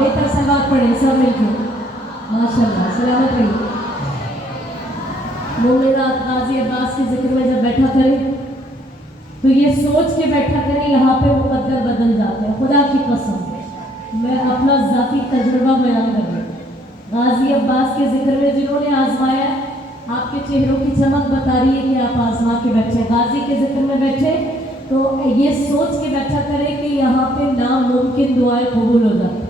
बेहतर सलवार पढ़े सब मिलकर माशाल्लाह सलामत रहिए। मोमिना गाजी अब्बास के जिक्र में जब बैठा करें तो ये सोच के बैठा करें यहाँ पे मुकद्दर बदल जाते हैं। खुदा की कसम मैं अपना ज़ाती तजुर्बा बयान कर रही हूँ। गाजी अब्बास के जिक्र में जिन्होंने आजमाया आपके चेहरों की चमक बता रही है कि आप आजमा के बैठे। गाजी के जिक्र में बैठे तो ये सोच के बैठा करें कि यहाँ पे नामुमकिन दुआएं कबूल हो जाती।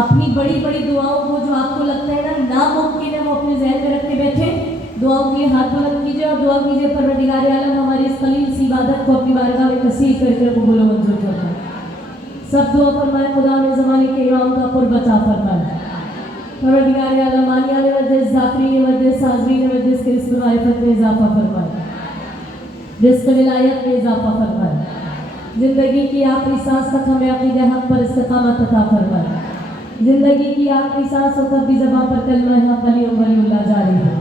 अपनी बड़ी बड़ी दुआओं को जो आपको लगता है ना नामुमकिन है वो अपने जहन में रख के बैठे। दुआओं के हाथ बुलंद कीजिए और दुआ कीजिए परवरदिगार आलम हमारी इस कलील सी इबादत को अपनी बारगाह में कसीर करके कबूल मंजूर फरमाए। सब दुआ फरमाए खुदा ने ज़माने के इमाम का कुर्बता फरमाए। परवरदिगार आलम मानिया ने मजलिस ज़ाकरी ने मजलिस साजरी ने मजलिस के रिज़्क़ मारिफत में इजाफा फरमाए, रिज़्क़ विलायत में इजाफा फरमाए। ज़िंदगी की आखिरी सांस तक हमें अक़ीदे हक़ पर इस्तिक़ामत अता फरमाए। ज़िंदगी की आखिरी सांस हो तब भी ज़बान पर कलमा हक़ अली वलीउल्लाह जारी है।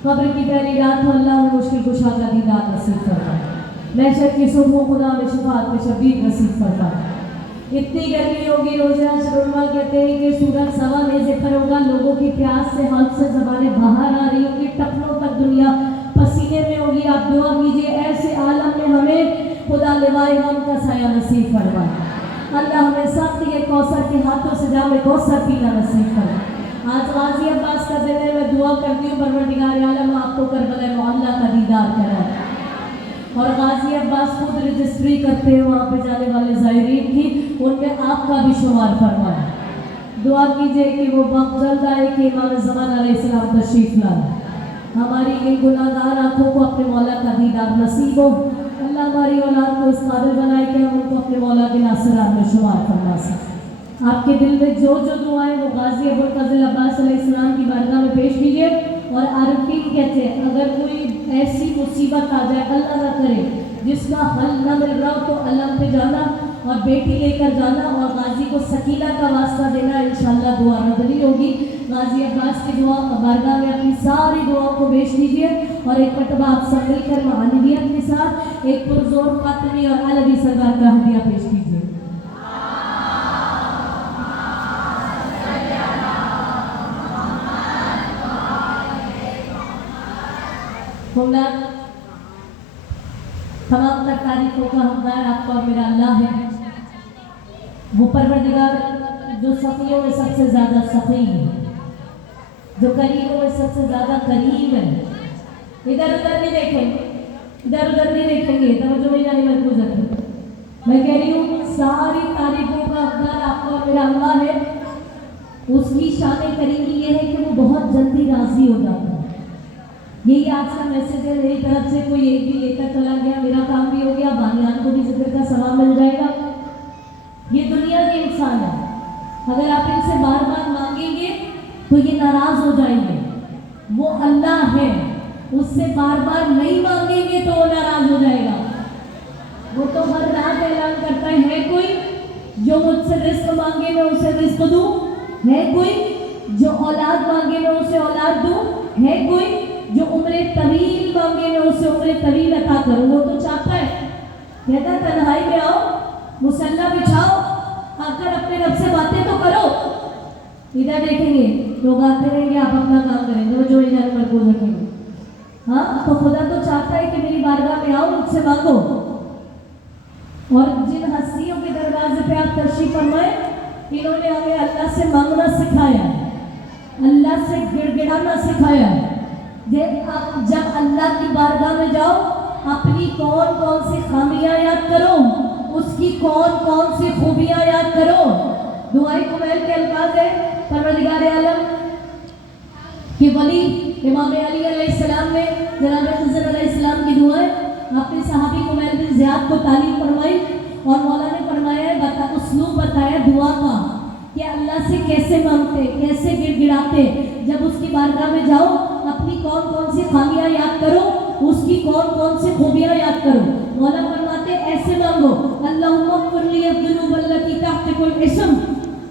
कब्र की पहली रात हो अल्लाह में मुश्किल कुशा का दीदार नसीब फरमाए। महशर की सुबह खुदा में शफाअत में शबीर नसीब फरमाए। इतनी गर्मी होगी रोज़े अशरुल्मा कहते हैं कि सूरज सवा नेज़े पर होगा। लोगों की प्यास से हल्क से ज़बानें बाहर आ रही होगी, टखनों तक दुनिया पसीने में होगी। आप दुआ कीजिए ऐसे आलम में हमें खुदा लिवाए गम का साया नसीब फरमाए। अल्लाह हमें सब के कौसर के हाथों से जामे कौसर पीना नसीब फरमाए। आज गाजी अब्बास का दिन है, मैं दुआ करती हूँ परवरदिगार आलम आपको करबला मोहल्ला का दीदार कराए और गाजी अब्बास खुद रजिस्ट्री करते हैं वहाँ पे जाने वाले ज़ायरीन की, उनमें आपका भी शुमार फरमाए। दुआ कीजिए कि वो वक्त जल्द आए कि इमाम ज़मान अलैहिस्सलाम तशरीफ़ लाए। हमारी इन गुनाहगार आँखों को अपने मौला का दीदार नसीब हो। अल्लाह हमारी औलाद को इस काबिल बनाए कि हम उनको अपने मौला के नासरात में शुमार फरमा सकें। आपके दिल में जो जो दुआएं वो गाजी अबुल फजल अब्बास अलैहिस्सलाम की बारगाह में पेश कीजिए। और आरफीन कहते हैं अगर कोई ऐसी मुसीबत आ जाए अल्लाह ना करे जिसका हल न मिल रहा हो तो अल्लाह पे जाना और बेटी लेकर जाना और गाजी को सकीना का वास्ता देना, इंशाअल्लाह दुआ रदनी होगी। गाजी अब्बास की दुआ बारगाह में अपनी सारी दुआओं को पेश कीजिए और एक मरतबा आप सब मिलकर मानवियत के साथ एक पुरजोर फातिमी और अलवी सरदार का हदिया पेश कीजिए। तमाम तक तारीफों का हकदार आपका और मेरा अल्लाह है। वो परवरदिगार जो सखियों में सबसे ज़्यादा सखी है, जो करीबों में सबसे ज़्यादा करीब है। इधर उधर नहीं देखेंगे, इधर उधर नहीं देखेंगे, तवज्जो में जाने मजबूर रखें। मैं कह रही हूँ सारी तारीफों का हकदार आपका और मेरा अल्लाह है। उसकी शान करीमी ये है कि वो बहुत जल्दी राज़ी हो जाता है। यही आज का मैसेज है मेरी तरफ से। कोई एक भी लेकर चला गया, मेरा काम भी हो गया, बानियान को भी जिक्र का सवाब मिल जाएगा। ये दुनिया के इंसान है, अगर आप इनसे बार बार मांगेंगे तो ये नाराज हो जाएंगे। वो अल्लाह है, उससे बार बार नहीं मांगेंगे तो वो नाराज हो जाएगा। वो तो हर रात ऐलान करता है कोई जो मुझसे रिस्क मांगे मैं उसे रिस्क दूं, है कोई जो औलाद मांगे मैं उसे औलाद दूं, है कोई जो उम्र तवील मांगे मैं उसे उम्र तवील अता करूँ। वो तो चाहता है, कहता तन्हाई में आओ, मुसल्ला बिछाओ, आकर अपने रब से बातें तो करो। इधर देखेंगे लोग आते रहेंगे, आप अपना काम करेंगे, वो जो इधर मरकूज रखेंगे। हाँ तो खुदा तो चाहता है कि मेरी बारगाह में आओ, मुझसे मांगो। और जिन हस्तियों के दरवाजे पे आप तशरीफ फरमाए, इन्होंने हमें अल्लाह से मांगना सिखाया, अल्लाह से गिड़गिड़ाना सिखाया। जब अल्लाह की बारगाह में जाओ अपनी कौन कौन सी खामियां याद करो, उसकी कौन कौन सी खूबियां याद करो। दुआए कुमैल के अल्फाज है परवरदिगार आलम कि वली इमाम अली अलैहिस्सलाम ने जनाब खज़र अलैहिस्सलाम की दुआएं अपने सहाबी कुमैल बिन ज़ियाद को तालीम फरमाई और मौला ने फरमाया उसलूब बताया दुआ का कि अल्लाह से कैसे मांगते, कैसे गिड़गिड़ाते। जब उसकी बारगाह में जाओ अपनी कौन कौन सी खामियां याद करो, उसकी कौन कौन सी खूबियां याद करो। मौला फरमाते ऐसे मांगो अल्लाहुम्मा फ़िरली अज़्ज़ुनूब अल्लती तहतिकुल इस्म,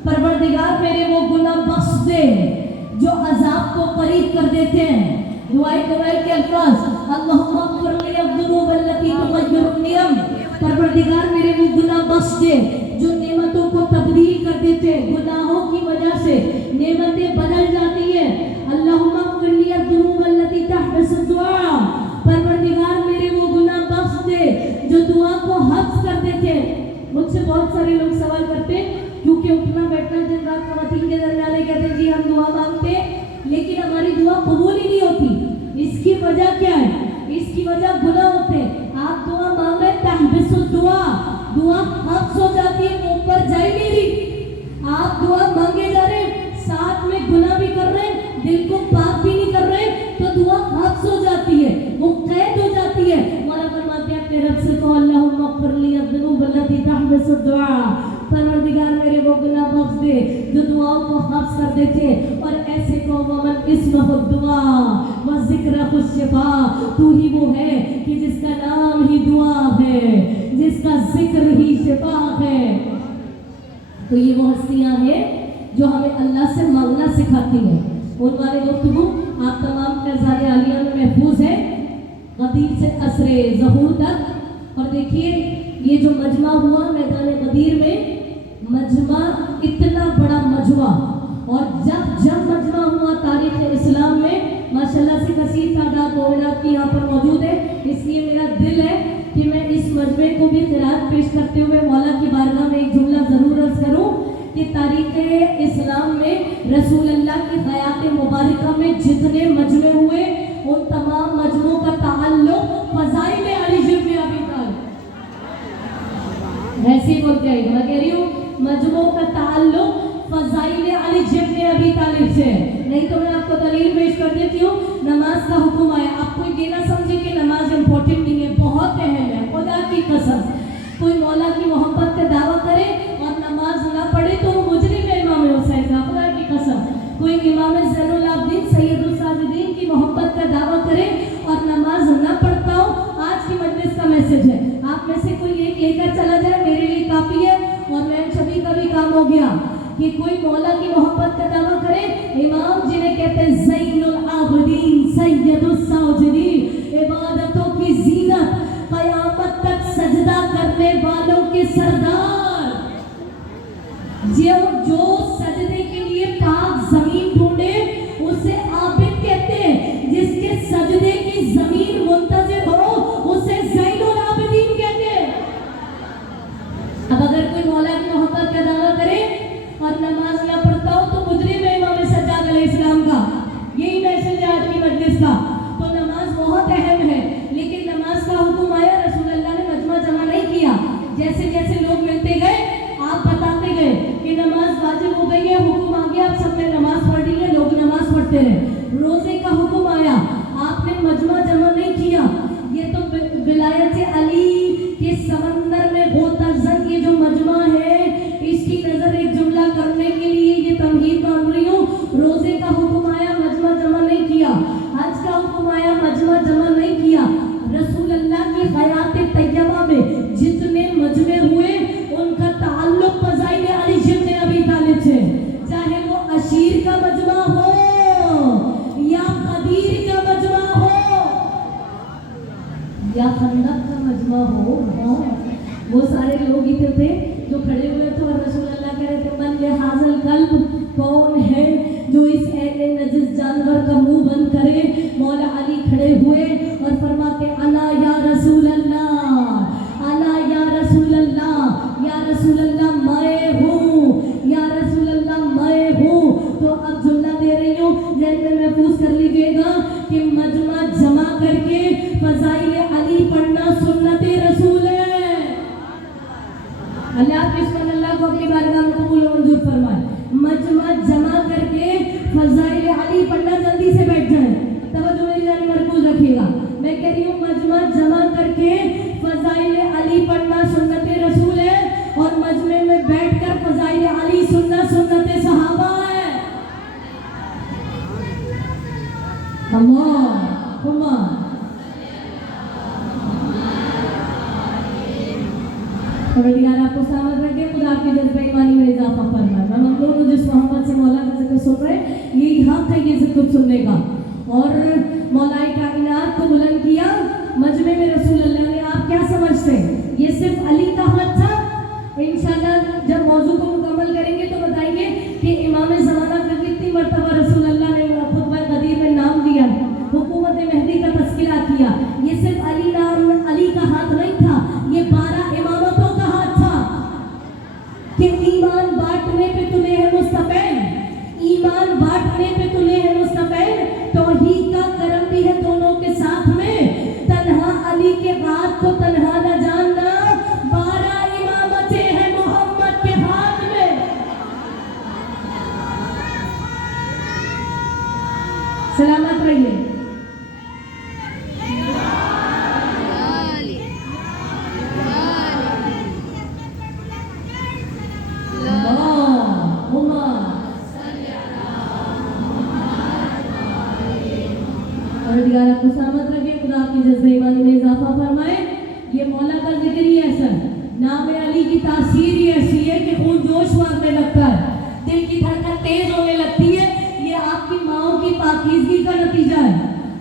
परवरदिगार मेरे वो गुनाह बख्श दे जो अजाब को करीब कर देते हैं। दुआए कुमैल के अल्फाज अल्लाहुम्मा फ़िरली अज़्ज़ुनूब अल्लती तुग़य्यिरुन नियम, परवरदिगार मेरे वो गुनाह बख्श दे जो नेमतों को तब्दील कर करते थे, गुनाहों की वजह से नेमतें बदल जाती है। अल्लाहुम्मा ग़फ़िर ली अज़्ज़ुनूब अल्लती तहबिसु दुआ, परवरदिगार मेरे वो गुनाह बख्श दे जो दुआ को हब्स कर देते। मुझसे बहुत सारे लोग सवाल करते क्योंकि उठना बैठना दिन रात ख़वातीन के दरमियान कहते जी हम दुआ मांगते लेकिन हमारी दुआ कबूल ही नहीं होती। इसकी वजह क्या है? इसकी वजह गुनाह होते हैं। आप दुआ मांग रहे तहबिसु दुआ, दुआ हब्स हो जाती है, वो ऊपर जा ही नहीं रही। आप दुआ मांगे जा रहे साथ में गुनाह भी कर रहे हैं, दिल को पाक भी नहीं कर रहे, तो दुआ हब्स हो जाती है, वो कैद हो जाती है। मौला फरमाते हैं अपने रब से कहो अल्लाहुम्मा ग़फ़िर ली अज़्ज़ुनूब अल्लती तहबिसु दुआ, परवरदिगार मेरे वो गुनाह बख्श दे जो दुआओं को हब्स कर देते। और ऐसे को वमन इस्महु दुआ व ज़िक्रुहु शिफा, तू ही वो है कि जिसका नाम ही दुआ है, जिसका जिक्र ही शिफा है। तो ये वो हस्तियां हैं जो हमें अल्लाह से मांगना सिखाती हैं। उन वाले गुफ्तगू आप तमाम फ़ैज़ान आलिया में महफूज है गदीर से असरे ज़हूर तक। और देखिए ये जो मजमा हुआ मैदान गदीर में, मजमा इतना बड़ा मजमा, और जब मजमा हुआ तारीख़ इस्लाम में माशाल्लाह से कसीर तादाद मोमिनात की यहाँ पर मौजूद है। इसलिए मेरा दिल है कि मैं इस मजमे को भी क़िराअत पेश करते हुए मौला की बारगाह में एक जुमला ज़रूर अर्ज़ करूँ कि तारीख़ इस्लाम में रसूल अल्लाह की हयात मुबारका में जितने मजमे हुए उन तमाम मजमों का ताल्लुक़ फ़ज़ाइल अली इब्न अबी तालिब, ऐसे ही बोलते हैं, मैं कह रही हूँ मजमों का ताल्लुक़ फ़ज़ाइल अली इब्न अबी तालिब से। नहीं तो मैं आपको दलील पेश कर देती हूँ। नमाज का हुक्म आया, आप कोई ये ना समझे कि नमाज इम्पोर्टेंट नहीं है, बहुत अहम है। खुदा की कसम कोई मौला की मोहब्बत का दावा करे और नमाज ना पढ़े तो वो मुजरिम है इमाम हुसैन का। खुदा की कसम कोई इमाम ज़ैनुल आबिदीन सैयदुल साजिदीन की मोहब्बत का दावा करे और नमाज ना पढ़ता हो, आज की मजलिस का मैसेज है, आप में से कोई एक लेकर चला जाए मेरे लिए काफ़ी है। और मैं सभी का भी काम हो गया कि कोई मौला की मोहब्बत का दावा करे, इमाम जिन्हें कहते हैं ज़ैनुल आबिदीन सैयदुल साजिदीन, इबादतों की जीनत, क़यामत तक सजदा करने वालों के सरदार, जो सजदे के लिए पाक जमीन ढूंढे उसे आबिद कहते हैं, जिसके सजदे की जमीन मुंतज़िर हो उसे ज़ैनुल आबिदीन कहते हैं। अब अगर कोई मौला की मोहब्बत का दावा करे और नमाज ना पढ़ता हो तो मुजरिम है इमाम सज्जाद अलैहिस्सलाम का। यही मैसेज है आज की मजलिस का। तो नमाज बहुत अहम है, लेकिन नमाज का हुक्म आया, रसूल अल्लाह ने मजमा जमा नहीं किया। जैसे जैसे लोग मिलते गए आप बताते गए कि नमाज वाजिब हो गई है, हुक्म आ गया, आप सबने नमाज पढ़ ली है, लोग नमाज पढ़ते रहे। रोजे का हुक्म आया, आपने मजमा जमा नहीं किया। ये तो विलायत अली के समंदर में गोताज़द ये जो मजमा है इसकी नजर एक जुमला करने के लिए ये तमहीद मांग रही हूँ। रोजे का हुक्म आया, मजमा जमा नहीं किया। हज का हुक्म आया, मजमा जमा नहीं किया। रसूल अल्लाह की हयात तैयबा में जितने मजमे हुए उनका ताल्लुक़ फ़ज़ाइल अली इब्न अबी तालिब से, चाहे वो अशीर का मजमा हो या क़दीर का मजमा हो या खंदक का मजमा हो। वो सारे लोग ही थे जो खड़े हुए थे और रसूल अल्लाह कह रहे थे मन लिहाज़ल कल्ब, कौन है जो इस ऐने नजिस जानवर का मुंह बंद करे। मौला अली खड़े हुए और फरमाते अला या रसूल अल्लाह, अला या रसूल अल्लाह, या रसूल अल्लाह मैं हूँ, या रसूल अल्लाह मैं हूँ। तो अब जुमला दे रही हूँ, जहन में महफूज कर लीजिएगा कि मजमा जमा करके फ़ज़ाइल अली पढ़ना सुन्नत रसूल है। अल्लाह बिस्मिल्लाह अल्लाह को अपनी बारगाह में कबूल और मंजूर फरमाए। मजमा जमा करके फ़ज़ाइल अली पढ़ना, जल्दी से बैठ जाए, तवज्जो मेरी जानिब मरकूज रखिएगा। मैं कह रही हूँ मजमा जमा करके फ़ज़ाइल अली पढ़ना सुन्नत रसूल है और मजमे में बैठकर फ़ज़ाइल अली सुनना सुन्नत सहाबा है। अल्लाह आपको सलामत रखे, खुदा आपके जज्बे ईमानी में इजाफा फरमाए। मैं ममनून हूँ जिस मोहब्बत से मौला का जिक्र सुन रहे हैं, यही हक है ये जिक्र सुनने का। और मौलाए कायनात को बुलंद किया मजमे में रसूल अल्लाह ने। आप क्या समझते हैं ये सिर्फ अली का हक था? इंशाल्लाह जब मौजू को मुकम्मल करेंगे तो इमाम ज़माना का कितनी मरतबा रसूल अल्लाह ने खुतबा गदीर में नाम लिया, हुकूमत महदी का तस्करा किया। ये सिर्फ अली का हाथ नहीं था, ये 12 इमामतों का हाथ था कि ईमान बांटने पे तुले है मुस्तफैन, ईमान बांटने पे तुले है मुस्तफैन। तौहीद का करम भी है दोनों के साथ में। तन्हा अली के बात को तन्हा न जानना, 12 इमामतें हैं मोहम्मद के हाथ में। सलामत रहिए। आपको सलामत रखे, खुदा की जज्बे ईमानी में इजाफा फरमाए। ये मौला का जिक्र ही ऐसा, नाम अली की तासीर ही ऐसी है कि खून जोश मारने लगता है, दिल की धड़कन तेज होने लगती है। ये आपकी माओ की पाकीज़गी का नतीजा है।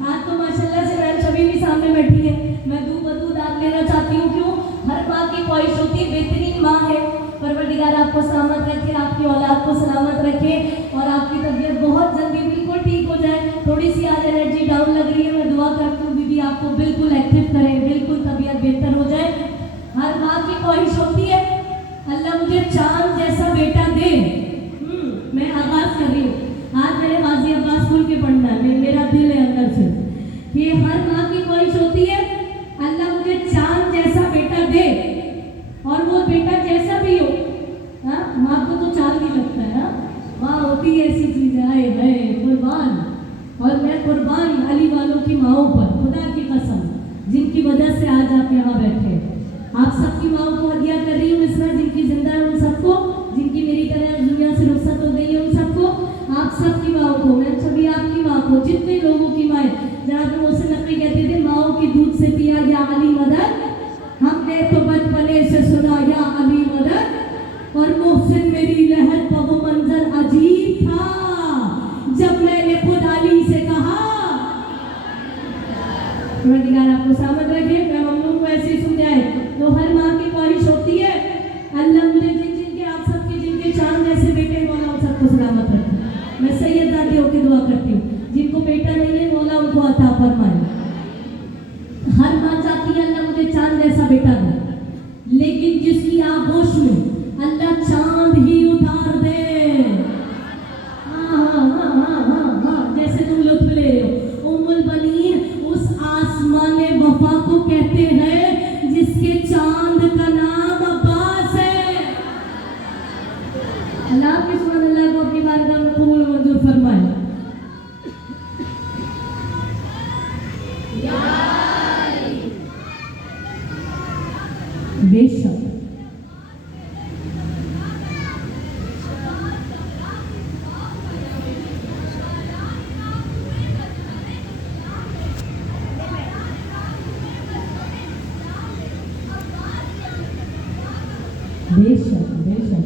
आज तो माशाल्लाह से मैम सभी भी सामने बैठी है, मैं दू बदू दाद लेना चाहती हूँ। क्यों? हर माँ की ख्वाहिश होती है बेहतरीन माँ है। परवरदिगार आपको सलामत रखे, आपकी औलाद को सलामत रखे और आपकी तबीयत बहुत जल्दी बिल्कुल ठीक हो जाए। थोड़ी सी आज एनर्जी डाउन लग रही है, मैं दुआ करती हूँ बीबी आपको बिल्कुल एक्टिव करें, बिल्कुल तबीयत बेहतर हो जाए। हर माँ की ख्वाहिश होती है अल्लाह मुझे चांद जैसा बेटा दे। मैं आगाज कर रही हूँ, आज मैंने गाजी अब्बास स्कूल के पढ़ना है, मेरा दिल है अंदर से कि हर माँ की ख्वाहिश होती है अल्लाह मुझे चांद जैसा बेटा दे, और वो बेटा जैसा भी हो। हाँ, माँ को तो चांद ही लगता है। हाँ, माँ होती है ऐसी चीज है कुर्बान। और मैं कुर्बान अली वालों की माओं पर, खुदा की कसम, जिनकी वजह से आज आप यहाँ बैठे। आप सबकी माओं को हदिया कर रही हूँ मिसरा, जिनकी जिंदा है उन सबको, जिनकी मेरी तरह दुनिया से रुखसत हो गई है उन सबको, आप सबकी माओं को, मैं सभी आपकी माँ को, जितने लोगों की माएँ, जहाँ पे मुझसे नकली कहते थे माओं की दूध से पिया या अली मदद, हमने तो बचपने से सुना या अली मदद, और मोहसिन मेरी लहर पर वो मंजर अजीब था जब मैंने खुद अली से कहा। आपको सामत रखे, मैं ममनून को ऐसे ही समझाए। तो हर माँ की ख्वाहिश होती है अल्लाह मुझे जिनके आप सबके जिनके चांद जैसे बेटे मौला उन सबको सलामत रखे। मैं सैयद दादी होकर दुआ करती हूँ, जिनको बेटा नहीं है मौला उनको अता फरमाए। हर माँ चाहती है अल्लाह मुझे चांद जैसा बेटा दे, लेकिन जिसकी आगोश में अल्लाह चांद ही उतार दे। हाँ हाँ हाँ हाँ हाँ हाँ, जैसे तुम लुत्फ ले रहे हो। उम्मुल बनीन उस आसमाने वफा को कहते हैं जिसके चांद का नाम अब्बास है। अल्लाह के सुभान अल्लाह को अपनी बारगाह में कबूल मंजूर फरमाए। बेशक बेशक बेशक,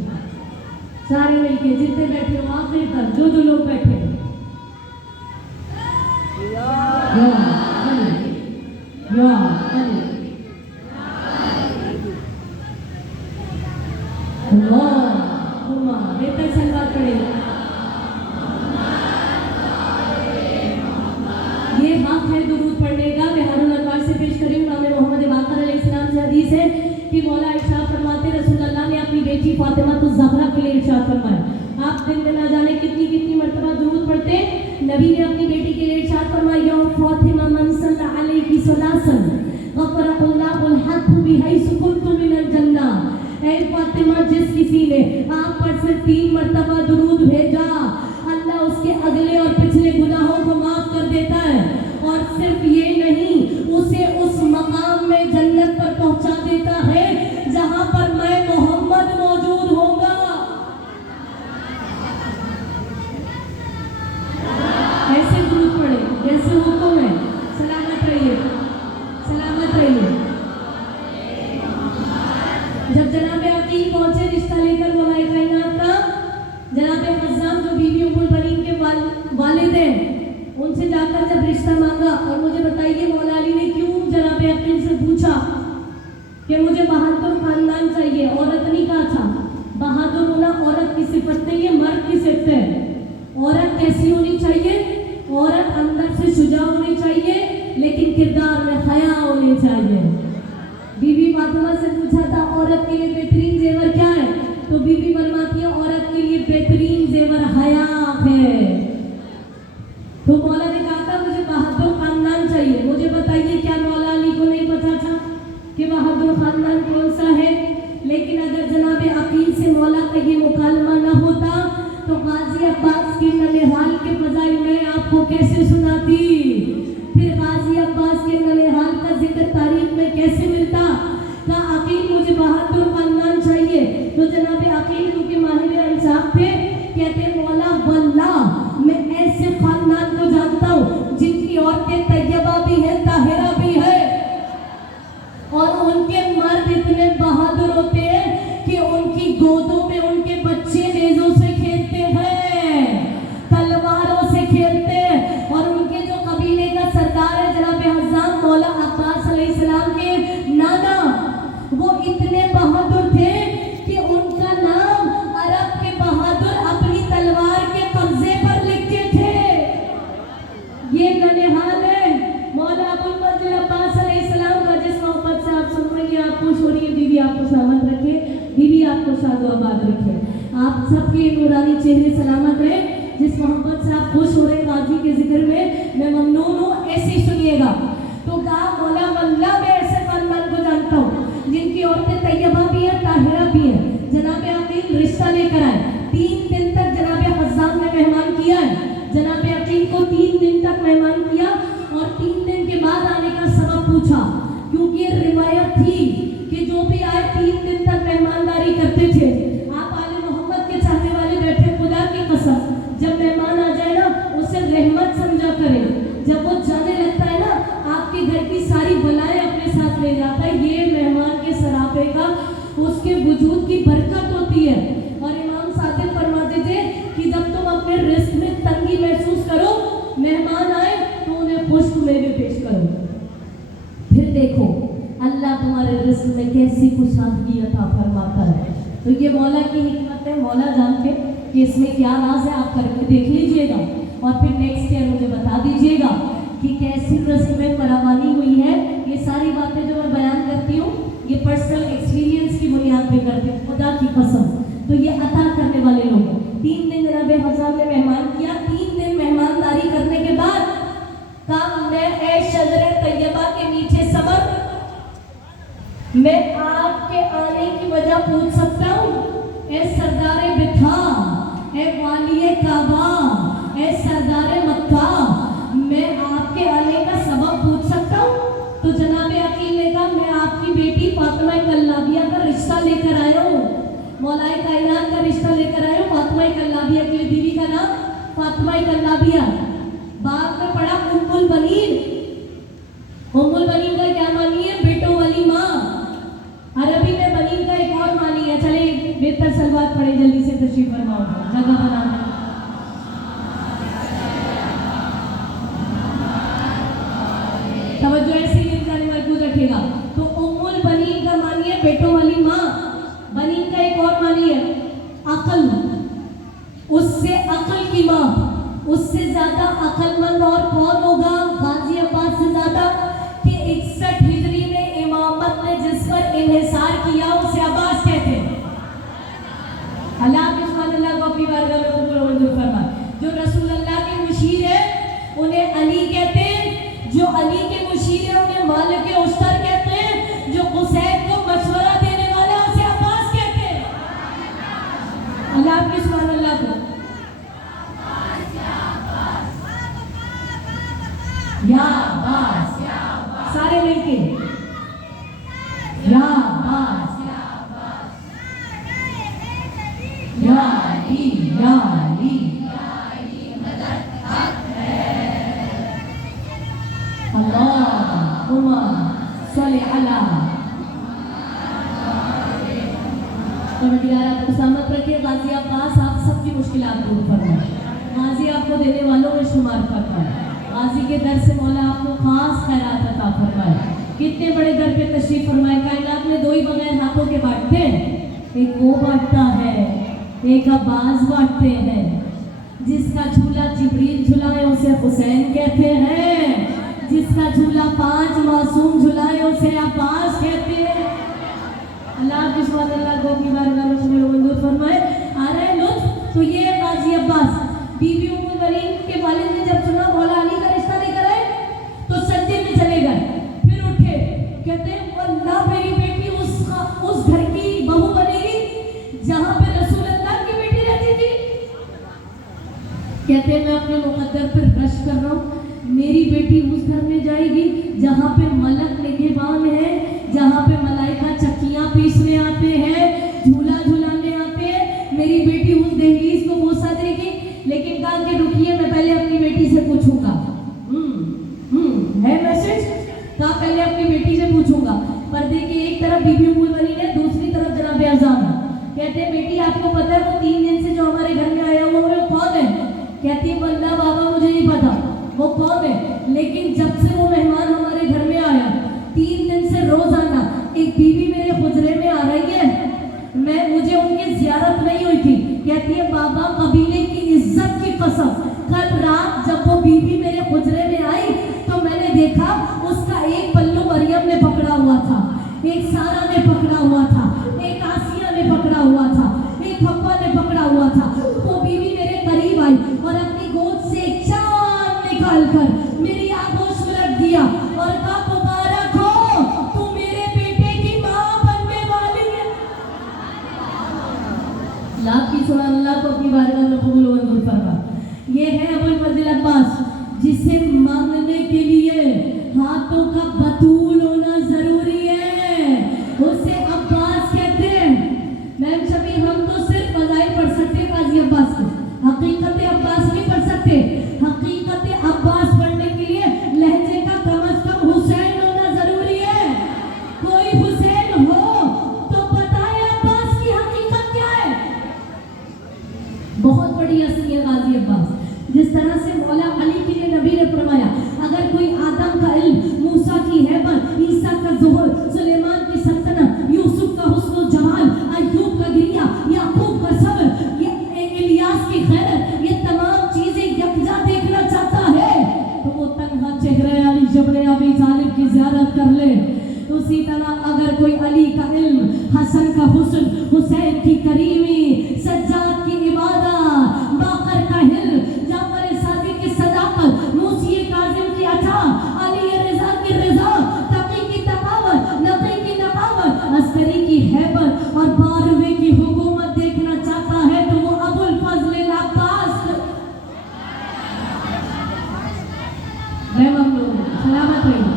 सारे मिलके जितने बैठे हो आखिर तक, जो जो लोग बैठे बेहतर सलवार पड़े। ये हक है दुरूद पढ़ने का। मैं हारून अनवार से पेश करी हूँ, नाम मोहम्मद बाकर अलैहिस्सलाम से हदीस है कि मौला इरशाद फरमाते रसूल अल्लाह ने अपनी बेटी फातिमा तो ज़हरा के लिए इरशाद फरमाया। आप दिन में ना जाने कितनी कितनी मर्तबा दुरूद पढ़ते, नबी ने अपनी बेटी के लिए इरशाद फरमाया फातिमा मन सल्ला अलैहि सलासन गफरल्लाहुल हक बिहैसु कुन्तु मिनल जन्ना। ऐ फातिमा, जिस किसी ने आप पर से 3 मर्तबा दुरूद भेजा, अल्लाह उसके अगले और पिछले गुनाहों को माफ कर देता है, और सिर्फ ये नहीं, उसे उस मकाम में जन्नत पर पहुंचा देता है जहां पर मैं मोहम्मद मौजूद होगा। ऐसे दुरूद पढ़े जैसे हुक्म है। सलामत रहिए, सलामत रहिए। जब जनाब अकील पहुंचे रिश्ता लेकर मौलाए कायनात का, जनाब हज़्ज़ाम जो बीवी उम्मुल बनीन के वालिद हैं, उनसे जाकर जब रिश्ता मांगा, और मुझे बताइए मौला अली ने क्यों जनाब अकील से पूछा कि मुझे बहादुर खानदान चाहिए, औरत नहीं कहा था। बहादुर होना औरत की सिफत नहीं है, मर्द की सिफत है। कैसी होनी चाहिए? औरत अंदर से शुजा होनी चाहिए, लेकिन किरदार में हया होनी चाहिए। बीबी फातिमा से पूछा था औरत के लिए बेहतरीन जेवर क्या है, तो बीबी फरमाती है औरत के लिए बेहतरीन जेवर हया है। तो मौला ने कहा था मुझे बहादुर खानदान चाहिए। मुझे बताइए क्या मौला अली को नहीं पता था कि बहादुर खानदान कौन सा है? लेकिन अगर जनाब अकील से मौला का ये मुकालमा न होता तो गाजी अब्बास के ननिहाल के फजाइल में आपको कैसे सुनाती, फिर गाजी अब्बास के ननिहाल का जिक्र तारीख में कैसे मिलता? का अकील मुझे बहादुर खानदान चाहिए, तो जनाब अकील क्योंकि माहिर इंसाफ थे, कहते मौला वल्लाह मैं ऐसे खानदान को जानता हूँ जिनकी औरतें तैयबा भी है, ताहिरा भी है, और उनके मर्द इतने बहादुर होते हैं कि उनकी गोदों में उनके बच्चे नेज़ों से खेलते हैं, तलवारों से खेलते हैं। और उनके जो कबीले का सरदार है जनाब हज़ाम मौला अब्बास अलैहिस्सलाम के नाना, वो इतने बहादुर थे कि उनका नाम अरब के बहादुर अपनी तलवार के कब्जे पर लिखते थे। ये ननिहाल है मौला अबुल फजल अब्बास अलैहिस्सलाम का, जिस मोहब्बत से आप सुन रही हैं, आप खुश हो रही है। बीवी आपको सलामत रखे, बीवी आपको शाद और आबाद रखे, आप सबके नूरानी चेहरे सलामत रहे। जिस मोहब्बत से आप खुश हो रहे हैं गाजी के जिक्र में, मैं ममनून हूँ, ऐसे ही सुनिएगा। तो कहा मौला वल्लाह मैं ऐसे खानदान को जानता हूँ जिनकी औरतें तैयबा भी है, ताहिरा भी है। जनाब अकील रिश्ता लेकर आए, 3 दिन तक जनाब हज़ाम ने मेहमान किया है। जनाब अकील को 3 दिन तक मेहमान किया और 3 दिन के बाद आने का सबब पूछा, क्योंकि रिवायत थी कि जो भी आए 3 दिन तक मेहमानदारी करते थे। आप आले मोहम्मद के चाहने वाले बैठे, खुदा की कसम जब मेहमान आ जाए ना उसे रहमत समझा करें। जब वो जाने लगता है ना आपके घर की सारी बलाएं अपने साथ ले जाता है। ये मेहमान के सरापे का उसके वजूद की बरकत होती है। और इमाम सादिक फरमाते थे कि जब तुम अपने रिस्क में तंगी महसूस करो, मेहमान आए तो उन्हें खुश्क मेवे पेश करो, फिर देखो अल्लाह तुम्हारे रिस्क में कैसी कुशादगी अता फरमाता है। तो ये मौला की हिकमत है, मौला जानते कि इसमें क्या राज है। आप करके देख लीजिएगा और फिर नेक्स्ट ईयर मुझे बता दीजिएगा कि कैसी रस्में फरावानी हुई है। ये सारी बातें जो मैं बयान करती हूँ ये पर्सनल एक्सपीरियंस की बुनियाद पे करती हूँ, खुदा की कसम। तो ये अता करने वाले लोग हैं। 3 दिन जनाब हज़ाम ने मेहमान किया। 3 दिन मेहमानदारी करने के बाद काम मैं ए शजरे तैयबा के नीचे सबर, मैं आपके आने की वजह पूछ सकता हूँ? ए सरदारे बिथा, ए वालिए काबा, ए सरदारे मक्का, मैं आपके आने का सबब पूछ सकता हूँ? तो जनाब अकील ने कहा मैं आपकी बेटी फातिमा कल्लाबिया का रिश्ता लेकर आया हूँ, मौलाए कायनात का रिश्ता लेकर आया हूँ। फातिमा कल्लाबिया की बीवी का नाम फातिमा कल्लाबिया। बाद में पढ़ा उम्मुल बनीन। उम्मुल बनीन का क्या मानी है? बेटों वाली माँ। अरबी में बनीन का एक और मानी है। चले बेहतर सलवात पढ़े, जल्दी से तशरीफ फरमाओ, जगह बना। तवज्जो ऐसे ही इंसान मजबूत रखेगा। तो उम्मुल बनीन का मानी है बेटों वाली माँ। बनीन का एक और मानी है अकल, उससे अकल की माँ। उससे ज्यादा अकलमंद और कौन होगा गाजी अब्बास से ज्यादा कि 61 हिजरी में इमामत ने जिस पर इन्हिसार किया उसे अब्बास कहते हैं। अल्लाह को अपनी बारगाह में कबूल और मंजूर फरमाए। जो रसूलुल्लाह के मुशीर है उन्हें अली कहते हैं, जो अली के मुशीर है उन्हें मालिक के उस्ताद कहते हैं, जो हुसैन को मशवरा देने वाला उसे अब्बास कहते हैं। अल्लाह की सुभान अल्लाह को या अब्बास, सारे मिलके या अब्बास, या अली, या अली, मदद हक है। अल्लाहुम्मा सल्ली अला। तो सलामत रखिए। गाजी अब्बास आप सबकी मुश्किलात दूर फरमाए, गाजी आपको देने वालों में शुमार फरमाए, गाजी के दर से मौला आपको खास खैरात अता फरमाए। कितने बड़े दर पे तशरीफ फरमाए। कायनात में 2 ही बगैर हाथों के बांटते हैं, एक वो बांटता है, एक अब्बास बांटते हैं। जिसका झूला जिब्रील झुलाए उसे हुसैन कहते हैं, जिसका झूला 5 मासूम झुलाए उसे अब्बास कहते हैं। अल्लाह की सुभान अल्लाह को अपनी बारगाह में मंजूर फरमाए। आ रहा है लुत्फ। तो ये गाजी अब्बास बीबी उम्मुल बनीन के वालिद ने जब सुना मौला अली का रिश्ता लेकर आए तो सज्जे में चले गए, फिर उठे, कहते हैं अल्लाह मेरी बेटी उस घर की बहू बनेगी जहां पे रसूल अल्लाह की बेटी रहती थी। कहते हैं मैं अपने मुकद्दर पर रश कर रहा हूँ, मेरी बेटी उस घर में जाएगी जहाँ पे मलक निगहबान है, जहाँ पे मलाइका चक्कियाँ पीसने आते हैं, झूला झुलाने आते हैं। मेरी बेटी उस दहलीज को बोसा देगी। लेकिन कहा कि रुकिए, मैं पहले अपनी बेटी से पूछूंगा। है मैसेज? कहा पहले अपनी बेटी से पूछूंगा। पर्दे की एक तरफ बीबी उम्मुल बनीन है, दूसरी तरफ जनाब आज़म। कहते हैं बेटी आपको पता है वो 3 दिन से जो हमारे घर में आया हुआ है कौन है? कहती है वल्लाह बाबा मुझे नहीं पता वो कौन है, लेकिन जब से वो मेहमान हमारे घर में आया 3 दिन से रोजाना एक बीवी मेरे हुजरे में आ रही है, मुझे उनकी जियारत नहीं हुई थी। कहती है बाबा कबीले की इज्जत की कसम, कल रात जब वो बीवी मेरे हुजरे में आई तो मैंने देखा उसका एक पल्लू मरियम ने पकड़ा हुआ था, एक सारा ने पकड़ा हुआ था, एक आसिया ने पकड़ा हुआ था, एक हव्वा ने पकड़ा हुआ था। वो बीवी मेरे करीब आई और अपनी गोद से एक चांद निकाल कर मेरी आगोश में रख दिया और कहा मुबारक हो तू मेरे बेटे की माँ बनने वाली है। लाख की सुभान अल्लाह को अपनी बारगाह में कबूल व मंजूर फरमा। ये है अबुल फजल अब्बास, जिसे मांगने के लिए हाथों का बतूल होना जरूरी है, उसे अब्बास कहते हैं। मैम शबीर हम तो सिर्फ फज़ाइल पढ़ सकते काजी अब्बास के, हकीकत अब्बास नहीं पढ़ सकते। हकीकत अब्बास पढ़ने के लिए लहजे का कम से कम हुसैन होना जरूरी है। कोई हुसैन हो तो बताए अब्बास की हकीकत क्या है। बहुत बड़ी हस्ती है गाजी अब्बास। जिस तरह से मौला अली के लिए नबी ने फरमाया अगर कोई आदम का इल्म, मूसा की हैबत, ईसा का ज़ुहर, सुलेमान की सल्तनत, यूसुफ का हुस्न जमाल, अय्यूब का गिरिया, याकूब का सब्र, इलियास की खैरत, ये तमाम चीजें यकजा देखना चाहता है तो वो तन्हा चेहरे अली जबरे अबी तालिब की ज़ियारत कर ले। उसी तरह अगर कोई अली का इल्म, हसन का हुस्न, हुसैन की करीमी, सज्जाद की इबादत, बाकर का हिल, जाफर सादिक की सदाकत, मूसी काजिम की अता, अली रिजा की रिजा, तकी की तकावत, नबी की नकावत, अस्करी की हैबत और बारहवें की हुकूमत देखना चाहता है तो वो अबुल फजल अब्बास। सलामत रहिए।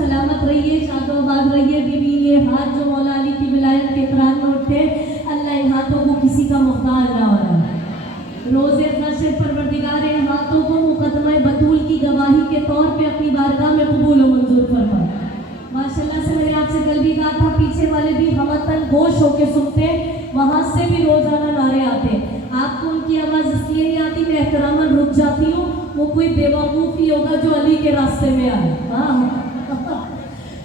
सलामत रहिए, शादोबाद रहिए। बीबी ये हाथ जो मौला अली की विलायत के इकरार में उठे, अल्लाह इन हाथों को किसी का मोहताज ना हो रहा है। रोज़े नशे परवरदिगार इन हाथों को मुकदमा बतूल की गवाही के तौर पे अपनी बारगाह में कबूल व मंजूर फरमाए। माशाल्लाह से मैंने आपसे कल भी कहा था पीछे वाले भी हमतन गोश होके सुनते, वहाँ से भी रोजाना नारे आते। आपको उनकी आवाज़ इसलिए नहीं आती, मैं एहतरामन रुक जाती हूँ। वो कोई बेवकूफ़ ही होगा जो अली के रास्ते में आए। हाँ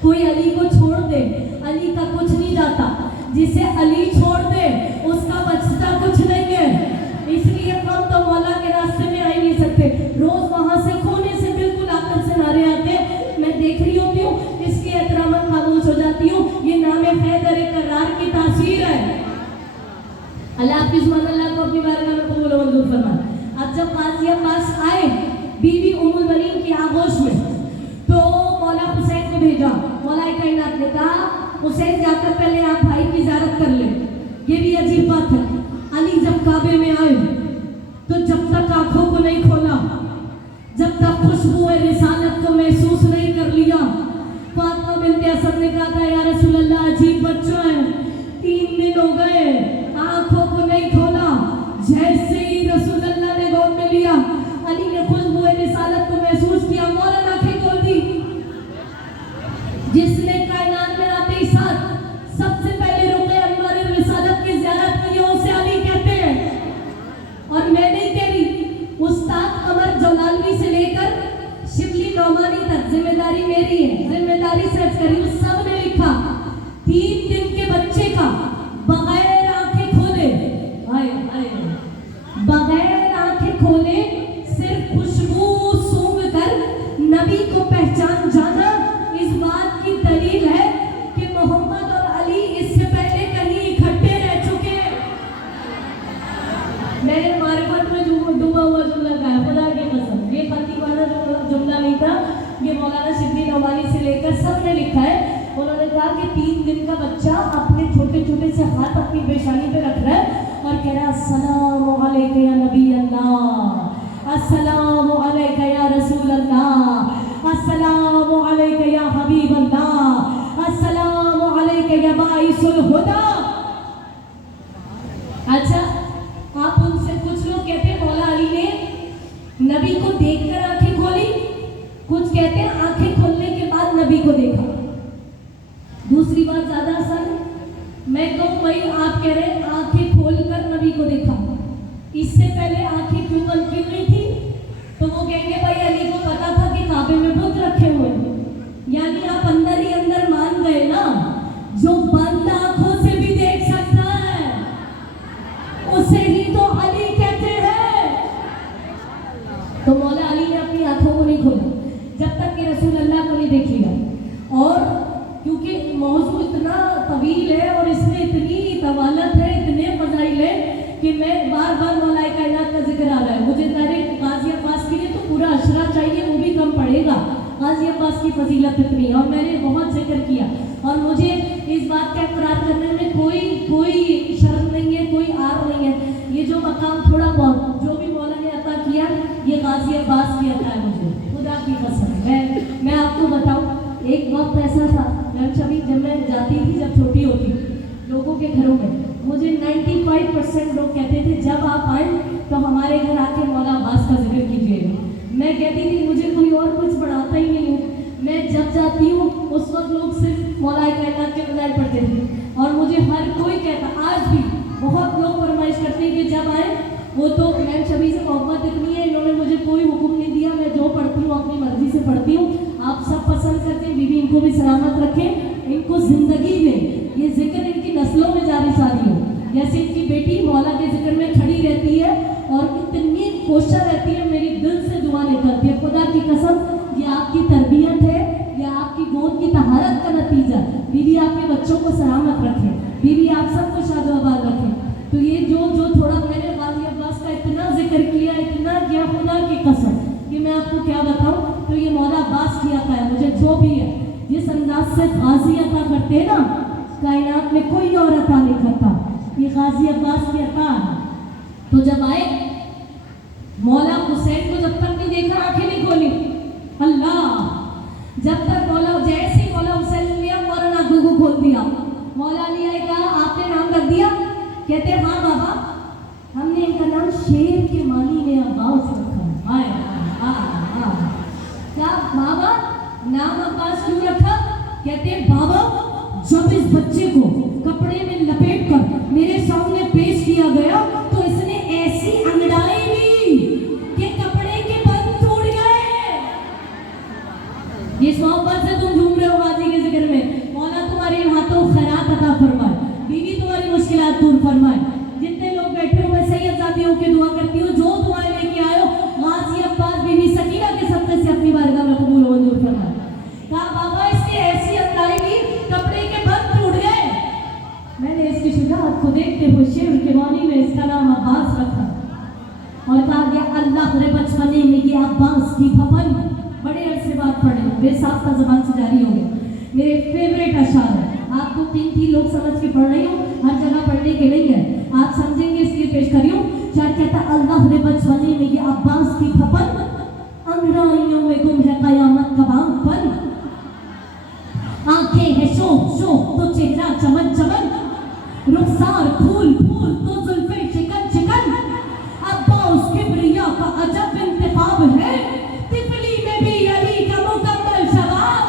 कोई अली को छोड़ दे, अली का कुछ नहीं जाता। जिसे अली छोड़ दे उसका बचता कुछ नहीं है। इसलिए हम तो मौला के रास्ते में आ ही नहीं सकते। रोज वहाँ से कोने से बिल्कुल आकर से नारे आते, मैं देख रही होती हूँ, इसके एहतरामन खामोश हो जाती हूँ। ये नामे हैदर करार की तासीर है। अल्लाह हाफिज़ अल्लाह को अपनी बारगाह में कबूल व मंजूर फरमाए। अब जब काजी अब्बास आए बीबी उम्मुल बनीन की आगोश में तो मौला हुसैन को भेजा। मौला कायनात ने कहा हुसैन जाकर पहले आप भाई की ज़ियारत कर ले। ये भी अजीब बात है, अली जब काबे में आए तो जब तक आंखों को नहीं खोला, जब तक खुशबू रिसालत को महसूस नहीं कर लिया, फातिमा बिन्ते असद ने कहा था या रसूल अल्लाह अजीब बच्चा है, 3 दिन हो गए आंखों को नहीं खोला। जैसे ही रसूल अल्लाह ने गोद में लिया, अली ने खुशबू रिसालत को महसूस किया, फौरन आंखें खोल दी। जिसने कायनात में आते ही साथ सबसे पहले रुक़े अनवार रिसालत की ज़ियारत की, उसे अली कहते हैं। मैंने मारिफत में डूबा हुआ जुमला गाया, खुदा की कसम। ये फर्जी वाला जुमला नहीं था, ये मौलाना शिबली नौमानी से लेकर सब ने लिखा है। उन्होंने कहा कि 3 दिन का बच्चा अपने छोटे छोटे से हाथ अपनी पेशानी पे रख रहा है और कह रहा है अस्सलामु अलैका या नबी अल्लाह, अस्सलामु अलैका या रसूल अल्लाह, अस्सलामु अलैका या हबीब अल्लाह, अस्सलामु अलैका या बाइसुल हुदा। अच्छा, आप उनसे कुछ लोग कहते हैं मौला अली ने नबी को देखकर आंखें खोली, कुछ कहते हैं आंखें खोलने के बाद नबी को देखा। दूसरी बात ज्यादा आसान है, मैं कहूँ भाई आप कह रहे हैं आंखें खोलकर नबी को देखा, इससे पहले आंखें क्यों बंद की हुई थी? तो वो कहेंगे भाई अली को पता था कि काबे में बुत रखे हुए हैं। यानी आप अंदर ही अंदर मान गए ना, जो बंद आंखों से भी देख सकता है उसे ही तो अली कहते हैं। तो मौला अली ने अपनी आंखों को नहीं खोला जब तक कि रसूल अल्लाह को नहीं देख लिया। और क्योंकि मौजू इतना तवील है और इसमें इतनी तवालत है, इतने फजाइल है कि मैं बार बार मौलाए कायनात का जिक्र आ रहा है। मुझे डायरेक्ट गाजी अब्बास के लिए तो पूरा अशरा चाहिए, वो भी कम पड़ेगा। गाजी अब्बास की फजीलत इतनी है और मैंने बहुत जिक्र किया और मुझे इस बात का इकरार करने में कोई शर्म नहीं है, कोई आर नहीं है। ये जो मकाम थोड़ा बहुत जो भी मौला ने अता किया, ये गाजी अब्बास की अता है मुझे, खुदा की कसम। मैं आपको बताऊँ, एक वक्त ऐसा था छवि जब मैं जाती थी, जब छोटी होती लोगों के घरों में, मुझे 95% लोग कहते थे जब आप आए तो हमारे घर आके मौला अब्बास का जिक्र कीजिएगा। मैं कहती थी मुझे कोई और कुछ पढ़ाता ही नहीं हूँ, मैं जब जाती हूँ उस वक्त लोग सिर्फ मौला कायनात के बजाय पढ़ते थे। और मुझे हर कोई कहता, आज भी बहुत लोग फरमाइश करते हैं कि जब आए, वो तो मैम छवि से मोहब्बत इतनी है, इन्होंने मुझे कोई हुक्म नहीं दिया, मैं जो पढ़ती हूँ अपनी मर्जी से पढ़ती हूँ। आप सब पसंद करते हैं, बीवी इनको भी सलामत रखें, इनको जिंदगी में ये जिक्र इनकी नस्लों में जारी सारी हो। जैसे इनकी बेटी मौला के जिक्र में खड़ी रहती है और इतनी कोशिश रहती है, मेरी दिल से दुआ निकलती है। खुदा की कसम, ये आपकी तरबियत है, ये आपकी गोद की तहारत का नतीजा। बीवी आपके बच्चों को सलामत रखे, बीवी आप सबको शादोबाद रखे। तो ये जो थोड़ा मैंने गाजी अब्बास का इतना जिक्र किया, इतना किया, खुदा की कसम कि मैं आपको क्या बताऊं। तो ये मौला अब्बास की अता है मुझे, जो भी है जिस अंदाज से गाजी अता करते हैं ना, कायनात में कोई और अता नहीं करता, ये गाजी अब्बास की अता है। तो जब आए मौला हुसैन को जब तक नहीं देखा आंखें नहीं खोली, अल्लाह, जब तक मौला, जैसे ही मौला हुसैन लिया फौरन आंखों को खोल दिया। मौला अली आए, कहा आपने नाम रख दिया? कहते हाँ बाबा, हमने इनका नाम शेर के मानी ने अब्बास रखा। हाय क्या बाबा नाम अब्बास क्यों रखा? कहते बाबा जब इस बच्चे को कपड़े में लपेट कर मेरे सामने पेश किया गया तो इसने ऐसी अंगड़ाई ली कि कपड़े के बंद टूट गए। ये मोहब्बत से तुम झूम रहे हो गाजी के जिक्र में, मौला तुम्हारे हाथों खैरात अता फरमाए, बीवी तुम्हारी मुश्किलात दूर फरमाए। जितने लोग बैठे हो, मैं सैयद जातियों की दुआ करती हूँ, जो दुआएं लेके आयो गाजी अब्बास बीवी सकीना के सत्ते से अपनी बारगाह में कबूल व मंजूर फरमाए। कहा बाबा इसने ऐसी अंगड़ाई ली कपड़े के बंद टूट गए। मैंने इसकी शुजाअत को देखते हुए शेर के वाणी में इसका नाम अब्बास रखा और कहा गया अल्लाह रे बचपने में ये अब्बास की भवन। बड़े अरसे बाद पढ़े, बेसाख्ता जबान से जारी हो गया, मेरे फेवरेट अशार है। आपको 3 लोग समझ के पढ़ रही हूँ, हर जगह पढ़ने के नहीं है, आप समझेंगे इसलिए पेश करी हूँ। शायर कहता अल्लाह रे बचपने में ये अब्बास की भवन, अंगड़ाइयों में गुम है कयामत का बांपन। आंखें है शोक शोक तो चेहरा चमन चमन, रुखसार फूल फूल तो जुल्फे शिकन शिकन। अब्बास किबरिया का अजब इंतखाब है, तिफली में भी अली का मुकम्मल शबाब।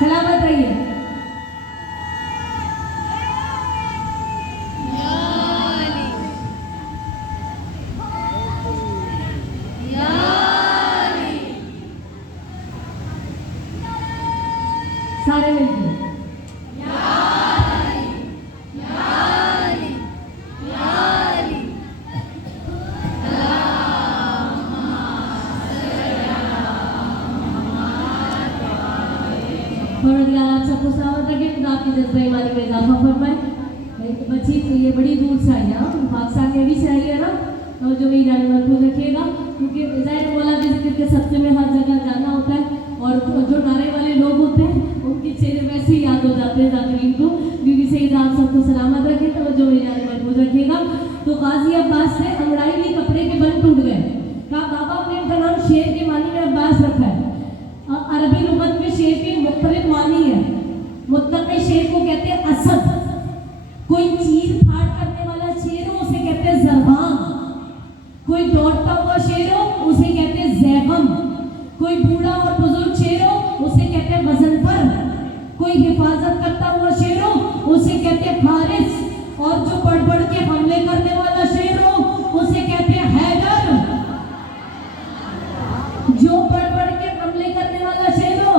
सलामत रहिए। आपकी जज्बा ईमानी में इजाफा फरमाए। बच्ची तो ये बड़ी दूर से आई है, पाकिस्तान के भी से आई है ना, और जो भी जाने महफूज रखिएगा, क्योंकि ज़ाहिर मौला के जिक्र के सत्ते में हर जगह जाना होता है, और जो नारे वाले लोग होते हैं उनके चेहरे वैसे ही याद हो जाते हैं जाकरीन को। बीबी सईद आप सबको सलामत रखें, तो जो भी जाने महफूज रखिएगा। तो गाजी अब्बास से अंगड़ाई में कपड़े के बंद टूट गए, कहा बाबा ने उनका नाम शेर के मानी में अब्बास रखा है। अरबी लुगत में शेर के मुख्तलिफ मानी है। मुतलक में शेर को कहते हैं असद, कोई चीर फाड़ करने वाला शेर हो उसे कहते हैं ज़रबान, कोई दौड़ता हुआ शेर हो उसे कहते हैं ज़ैगम, कोई बूढ़ा और बुजुर्ग शेर हो उसे कहते हैं गज़नफर, कोई हिफाजत करता हुआ शेर हो उसे कहते हैं फारिस, और जो बढ़ बढ़ के हमले करने वाला शेर हो उसे कहते हैं हैदर। जो बढ़ बढ़ के हमले करने वाला शेर हो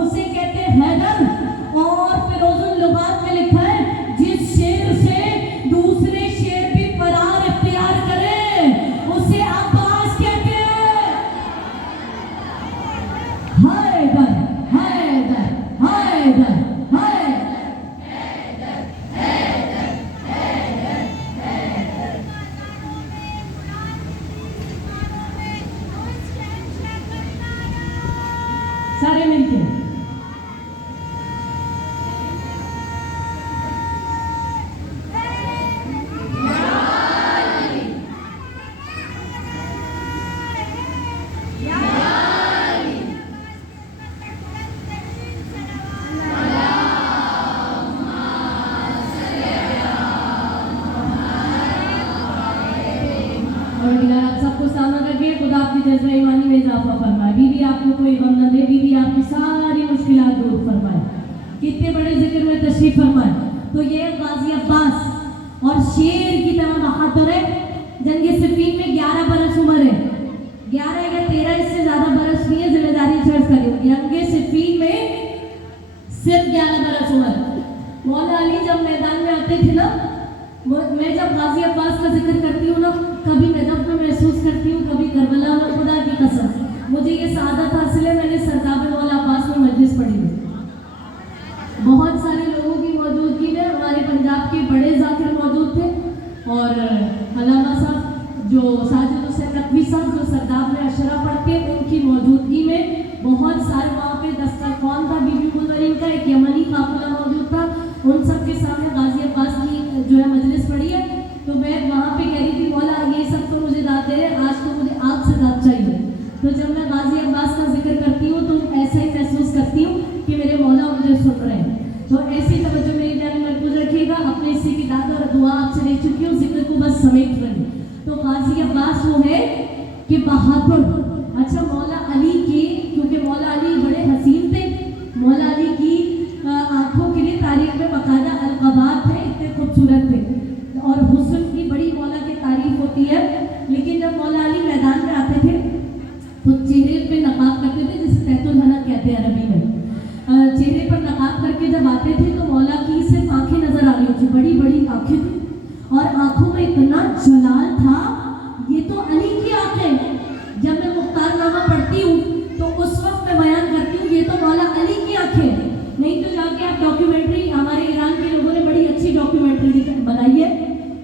उसे कहते हैं हैदर। और फिरोजुल लुगात में लिखा है जिस शेर से दूसरे शेर भी फरार इख्तियार करे उसे अब्बास कहते हैं। हैदर हैदर हैदर हैदर। सारे मिलके आप सबको सामने रखिए। खुदा आपकी जज्बा ईमानी में इजाफा फरमाए। बीवी आपको कोई गम न दे, बीवी आपकी सारी मुश्किलात दूर फरमाए। कितने बड़े जिक्र में तशरीफ फरमाए। तो ये गाजी अब्बास और शेर की तरह बहादुर है। जंग सिफीन में 11 बरस उम्र है, 11 या 13, इससे ज्यादा बरस नहीं है, जिम्मेदारी चर्च करी। जंग सिफीन में सिर्फ 11 बरस उम्र। मौला अली जब मैदान में आते थे ना, मैं जब गाजी अब्बास का जिक्र करती हूँ ना, कभी नजफ में महसूस करती हूँ, कभी करबला में। खुदा की कसम मुझे ये सादत हासिल है, मैंने सरदार मौला अब्बास में मजलिस पढ़ी है। बहुत सारे लोगों की मौजूदगी में हमारे पंजाब के बड़े जाकिर मौजूद थे, और अल्लामा साहब जो साजिद हुसैन नकवी साहब जो सरदार में अशरा पढ़ते, उनकी मौजूदगी में बहुत सारे वहाँ पे दस्तरखान था, बीबी मुनवरीन का एक यमनी काफिला मौजूद था। उन सब के सामने गाजी अब्बास की जो है मजलिस पढ़ी है। तो मैं वहाँ पे कह रही थी मौला ये सब तो मुझे दाद दे रहे, आज तो मुझे आपसे दाद चाहिए। तो जब मैं गाजी अब्बास का जिक्र करती हूँ तो ऐसा ही महसूस करती हूँ कि मेरे मौला मुझे सुन रहे हैं। तो ऐसी तवज्जो मेरी जान महफूज रखिएगा। अपने हिस्से की दाद और दुआ आपसे ले चुकी हूँ, जिक्र को बस समेट रही। तो गाजी अब्बास वो है कि बहादुर। अच्छा, मौला अली के, क्योंकि मौला अली बड़े हसीन थे, मौला अली की आंखों के लिए तारीफ में बाकायदा अलक़ाबात है, इतने खूबसूरत थे, और हुस्न की बड़ी मौला की तारीफ होती है। लेकिन जब मौला अली मैदान में आते थे तो चेहरे पे नकाब करते थे, जिसे तहतुल हनक कहते हैं अरबी में। चेहरे पर नकाब करके जब आते थे तो मौला की सिर्फ आंखें नजर आ रही थी, बड़ी बड़ी आंखें थी, और आंखों में इतना जलाल था, ये तो अली की आंखें। जब मैं मुख्तारनामा पढ़ती हूँ तो उस वक्त मैं बयान करती हूँ ये तो मौला अली की आंखें। नहीं तो जाके आप डॉक्यूमेंट्री, हमारे ईरान के लोगों ने बड़ी अच्छी डॉक्यूमेंट्री बनाई है।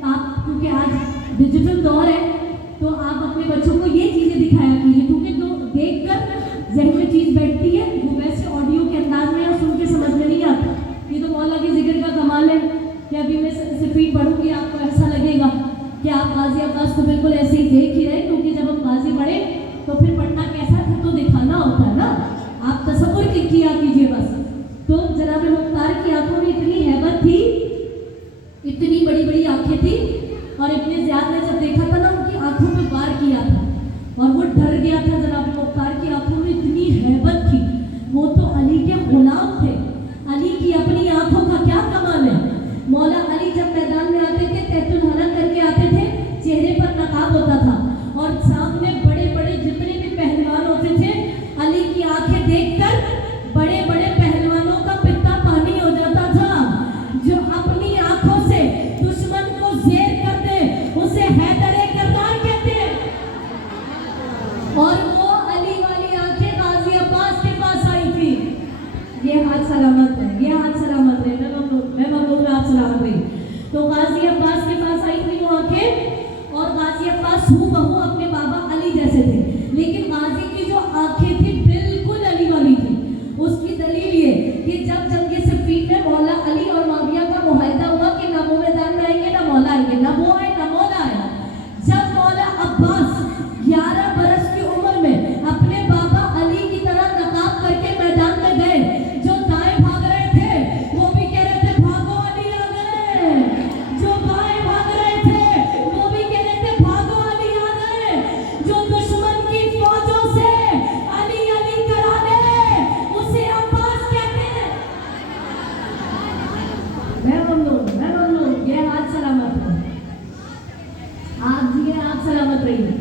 आप क्योंकि आज डिजिटल दौर है तो आप अपने बच्चों को ये चीज़ें दिखाया कीजिए, क्योंकि तो देखकर जहन में चीज़ बैठती है, वो वैसे ऑडियो के अंदाज में और सुन के समझ में नहीं आता। ये तो मौला के जिक्र का कमाल है कि अभी मैं सिफीन पढ़ूंगी आपको ऐसा लगेगा कि आप गाजी अब्बास को बिल्कुल ऐसे ही देख ही रहे, क्योंकि जब हम गाजी पढ़े तो फिर पढ़ना कैसा था तो दिखाना होता है ना, आप तसव्वुर किया कीजिए बस। तो जनाब मुख्तार की आंखों में इतनी हैबत थी, इतनी बड़ी बड़ी आंखें थी, और इब्ने ज़ियाद ने जब देखा था ना उनकी आंखों पे वार किया था और वो डर गया था। जनाब मुख्तार की आंखों में इतनी हैबत थी, वो तो अली के गुलाम थे। अली की अपनी आंखों का क्या कमाल है। मौला अली जब मैदान में आते थे तहतुल हनक करके आते थे, चेहरे पर नकाब होता था, और सामने बड़े बड़े जितने भी तो गाजी अब्बास के पास आई थी वो आंखें, और गाजी अब्बास हूबहू अपने बाबा अली जैसे थे, लेकिन गाजी की जो आंखें थी बिल्कुल अली वाली थी। उसकी दलील ये कि जब जंगे सिफ़ीन में मौला अली और माविया का मुआहिदा हुआ कि ना वो मैदान में आएंगे ना मौला आएंगे, ना वो आए ना मौला आया। जब मौला अब्बास 11 बरस की उम्र में अपने बाबा अली की तरह नकाब करके मैदान में गए, जो दाएं भाग रहे थे वो भी कह रहे थे भागो अली आ गए, जो बाएं भाग रहे थे वो भी कह रहे थे भागो अली आ गए, जो दुश्मन की फौजों से अली अली करा दे उसे अब्बास कहते हैं। मैं ममनून ये हाथ सलामत हो, आप जिए आप सलामत रहिए।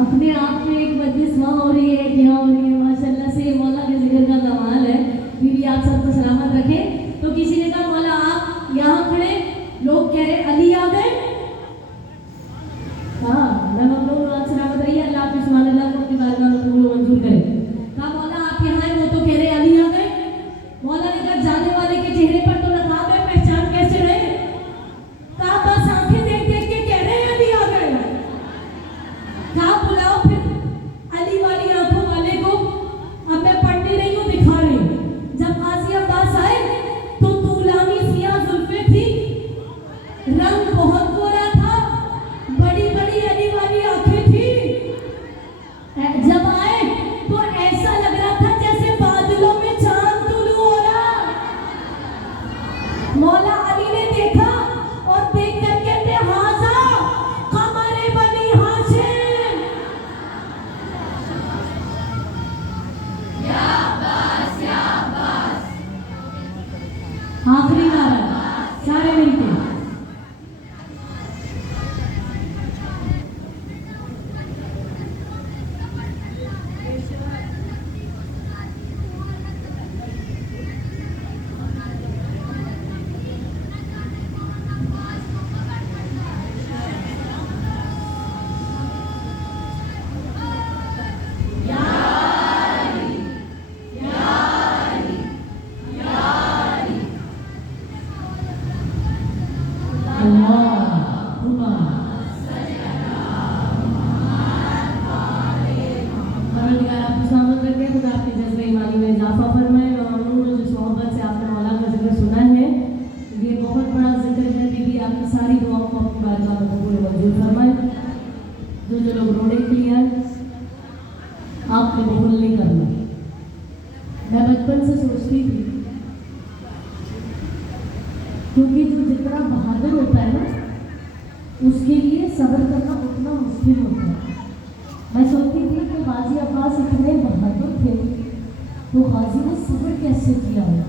अपने आप में एक मजलिस वहाँ हो रही है, यहाँ हो रही है, माशाल्लाह से मौला के जिक्र का कमाल है। बीवी आप सबको सलामत रखे। तो किसी ने कहा मौला आप यहाँ खड़े, लोग कह रहे अली आ गए। हाँ मैं ममनून आप सलामत रहिए, अल्लाह आप सुभान अल्लाह को अपनी बारगाह में कबूल व मंजूर करे। कहा मौला आप यहाँ हैं, वो तो कह रहे अली आ गए। मौला ने कहा जाने वाले के चेहरे पर तो नकाब है, पहचान कैसे रहे? कहा बस आंखें देख देख के कह रहे हैं अली आ गए। कहा बुलाओ फिर अली वाली आंखों वाले को, अब मैं पढ़ नहीं रही हूँ दिखा रही हूँ। जब गाजी अब्बास आए तो तूलानी सिया जुल्फे थी, रंग बहुत गोरा था, बड़ी बड़ी अली वाली आंखें थी। जब आए तो ऐसा लग रहा था जैसे बादलों में चांद तुलू हो रहा। मौला अली ने देखा और देख कर कहते हाजा कमरे बनी हाशिम। या अब्बास आखिरी नारा सारे मिलके। जो लोग रोने के लिए आए, आपने भूल नहीं करना। मैं बचपन से सोचती थी, क्योंकि जो जितना बहादुर होता है ना उसके लिए सब्र करना उतना मुश्किल होता है। मैं सोचती थी कि गाजी अब्बास इतने बहादुर थे तो गाजी ने सब्र कैसे किया होगा।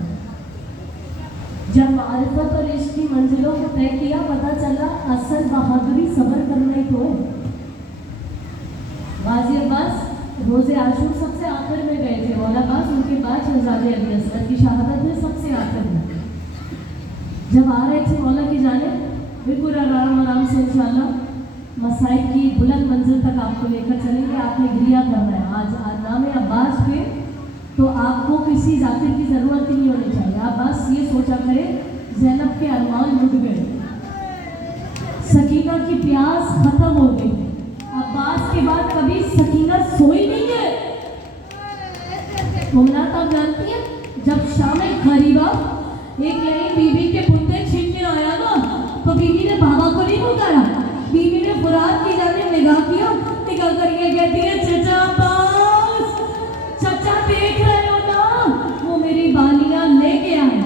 जब मारिफत और इश्क की मंजिलों को तय किया, पता चला असल बहादुरी सब्र करना ही तो है। गाजी अब्बास रोज़े आशूर सबसे आखिर में गए थे, मौला अब्बास उनके बाद शहजादे अली असगर की शहादत में सबसे आखिर में। जब आ रहे थे मौला की जानिब बिल्कुल आराम से इंशाअल्लाह मसाइब की बुलंद मंजिल तक आपको लेकर चलेंगे। आपने गिरिया करना है आज नाम अब्बास पे, तो आपको किसी जाकिर की ज़रूरत ही नहीं होनी चाहिए। आप बस ये सोचा करें ज़ैनब के अरमान लुट गए, सकीना की प्यास खत्म हो गई। अब्बास के बाद कभी सकीना सोई नहीं है। मुमनात आप जानती हैं, जब शाम गरीबा एक नई बीवी के बुंदे छीनने आया ना, तो बीवी ने बाबा को नहीं पुकारा, बीवी ने फुरात की जानिब निगाह किया, निगाह करके कहती है चचा अब्बास, चचा देख रहे हो ना वो मेरी बालियां लेके आए।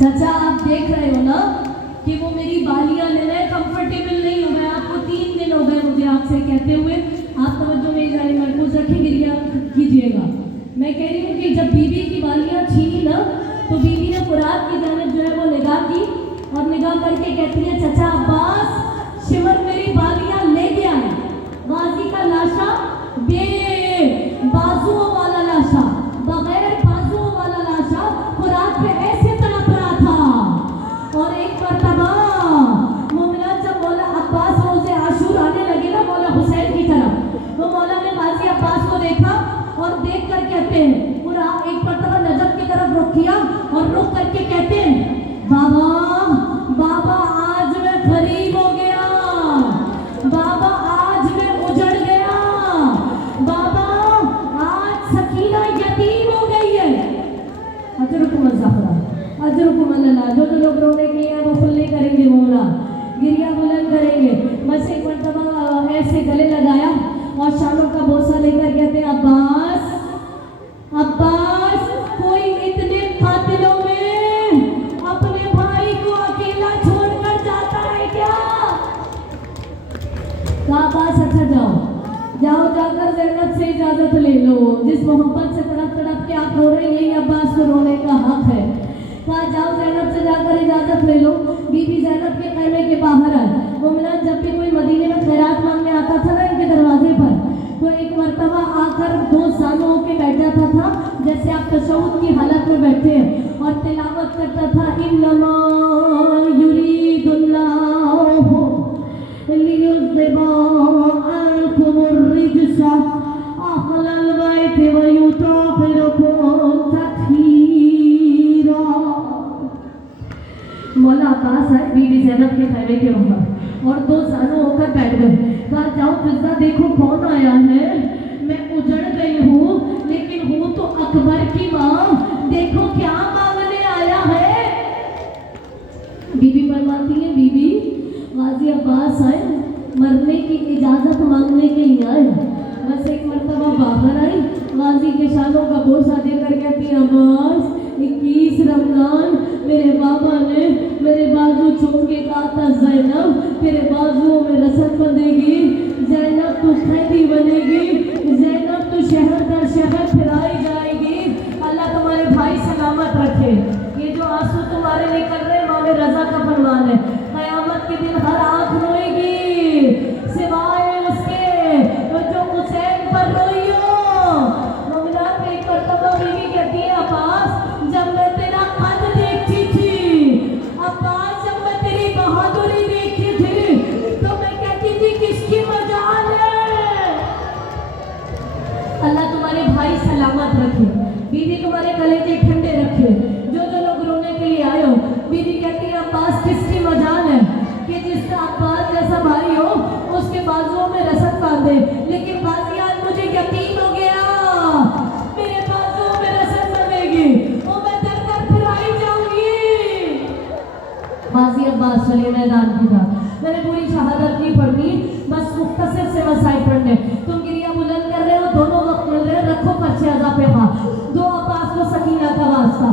चचा आप देख रहे हो ना कि वो मेरी बालियां ले रहे, कंफर्टेबल नहीं हो गए, आपको 3 दिन हो गए मुझे आपसे कहते हुए याद रखें, गिरिया कीजिएगा। मैं कह रही हूँ कि जब बीबी की बालियाँ छीनी ना, तो बीबी ने फुरात की जानिब जो है वो निगाह की और निगाह करके कहती है, चचा अब्बास शिमर मेरी बालियाँ ले गया है। गाजी का लाशा बे बाजुओं वाला लाशा, बगैर बाजुओं वाला लाशा फुरात पे ऐसे तड़प रहा था। और एक मर्तबा मोमिना जब मौला अब्बास रोज़े आशूर आने लगे ना मौला हुसैन की तरफ, तो मौला ने गाजी अब्बास को देखा और देख कर कहते हैं, पूरा एक मर्तबा नजफ की तरफ रुख किया और रुख करके कहते हैं, बाबा बाबा आज मैं गरीब हो गया, बाबा आज मैं उजड़ गया, बाबा आज सकीना यतीम हो गई है। अजरुकुम ज़हरा अजरुकुम अल्लाह। जो लोग रोने के लिए वो खुले करेंगे, मौला गिरिया बुलंद करेंगे। बस एक मर्तबा ऐसे गले लगाया और शानों का बोसा लेकर कहते हैं, अब्बास अब्बास कोई इतने कातिलों में अपने भाई को अकेला छोड़कर जाता है क्या? कहा अब्बास अच्छा जाओ जाओ, जाकर जन्नत से इजाजत ले लो। जिस मोहब्बत से तड़प तड़प के आप रो रहे हैं, यही अब्बास को रोने का हक है। कहा जाओ जैनब से जाकर इजाजत ले लो। बीबी जैनब के खैमे के बाहर आए। मोमिना जब भी कोई मदीने में खैरात मांगने आता था ना इनके दरवाजे पर, तो एक मर्तबा आकर दो सालों होके बैठ जाता था, जैसे आप तशहुद की हालत में बैठे हैं, और तिलावत करता था, इन्नमा युरीदुल्लाहु लियुज़हिबा अन्कुमुर रिज्सा अहलल बैति व युताहिरकुम तत्हीरा। मौला अब्बास आए बीबी ज़ैनब के खैमे के बाहर और दो सालों होकर बैठ गए। कहा जाओ फिजा देखो कौन आया है, मैं उजड़ गई हूँ लेकिन हूँ तो अकबर की माँ, देखो क्या मांगने आया है। बीबी फरमाती है, बीबी गाजी अब्बास आए मरने की इजाजत मांगने के लिए आए। बस एक मर्तबा बाहर आई, गाजी के शानों का बोसा देकर कहती है, अब्बास 21 रमजान मेरे बाबा ने मेरे बाजू चूम के कहा था, ज़ैनब तेरे बाजुओं में रसद बंधेगी, ज़ैनब तू कैदी बनेगी, ज़ैनब तू शहर दर शहर फिराई जाएगी। अल्लाह तुम्हारे भाई सलामत रखे। ये जो आंसू तुम्हारे निकल रहे मामे रजा का फरमान है, क़यामत के दिन हर आँख रोएगी सिवाय उसके जो हुसैन पर रोई हो। मोमिना के एक मर्तबा बीवी कहती है, अब्बास जब मैं तेरा कद देखती थी, अब्बास जब मैं तेरी बहादुरी देखती थी, तो मैं कहती थी किसकी मजाल है। अल्लाह तुम्हारे भाई सलामत रखे, बीवी तुम्हारे कलेजे ठंडे रखे। जो लोग रोने के लिए आए हो, बीवी कहती है, अब्बास किसकी मजाल है कि जिसका अब्बास जैसा भाई हो उसके बाजुओं में रसद बांधे, लेकिन बाजी आज मुझे यकीन हो गया मेरे बाजुओं में रसद बनेगी, वो मैं दर दर फिराई जाऊंगी। बाजी अब्बास चले मैदान की बात, मैंने पूरी शहादत नहीं पढ़नी, बस मुख्तसर से मसाइल पढ़ने। तुम गिरिया बुलंद कर रहे हो, दोनों वक्त मिल रहे, रखो पर्चे अज़ा पे हां। दो अब्बास को सकीना का वास्ता,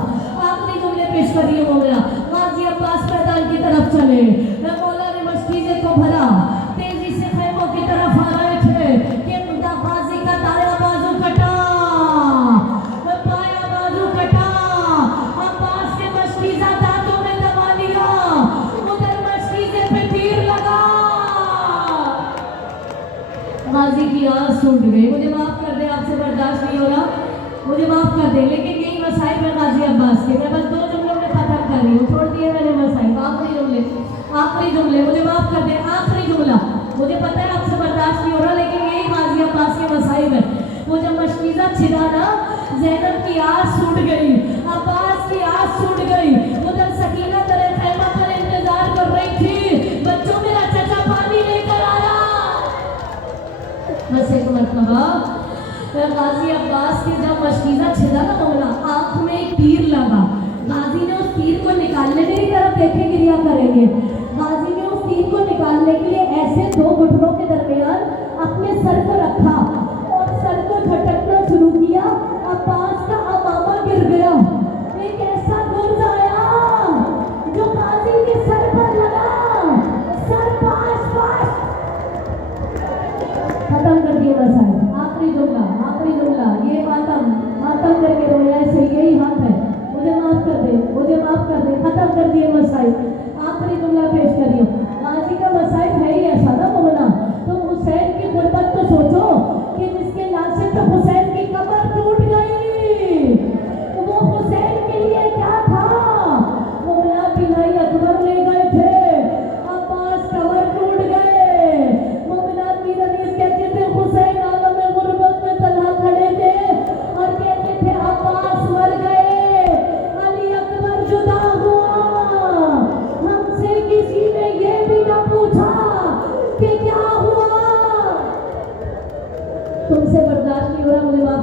आखिरी जुमले पेश करिए। हो गया गाजी अब्बास मैदान की तरफ चले, मौला ने मस्तीजे को भरा, तेजी से खैमों की तरफ आ रहे थे कि गाजी का दाया बाजू कटा, बाया बाजू कटा, अब्बास के मस्तीजा दांतों में दबा लिया, उधर मस्तीजे पे तीर लगा, गाजी की आस छूट गई। मुझे माफ कर दे, आपसे बर्दाश्त नहीं हो रहा, मुझे माफ कर दे, लेकिन यही मसाइल में गाजी अब्बास के। मैं बस दो जुमलों में खत्म कर रही हूँ, छोड़ दिए मैंने मसाइल। आखिरी जुमले मुझे माफ कर दे, आखिरी जुमला। मुझे पता है आपसे बर्दाश्त नहीं हो रहा, लेकिन यही गाजी अब्बास के मसाइल है। वो जब मशकीज़ा छिदा ना, ज़ैनब की आस छूट गई, अब्बास की आस छूट गई, उधर सकीना तेरे खैमा पर इंतजार कर रही थी, बच्चों मेरा चचा पानी लेकर आया। बस एक मरतबा गाजी अब्बास की जब मशकीज़ा छिदा ना, मौला आँख में एक तीर लगा, गाजी ने उस तीर को निकालने मेरी तरफ देखे गिरिया करेंगे, गाजी ने उस तीर को निकालने के लिए ऐसे दो घुटनों के दरमियान अपने सर को रखा और सर को झटकना शुरू किया। अब्बास का अमामा गिर गया, एक ऐसा गुर्ज आया जो गाजी के सर पर लगा, सर पास पास खत्म कर दिया। आखिरी जुमला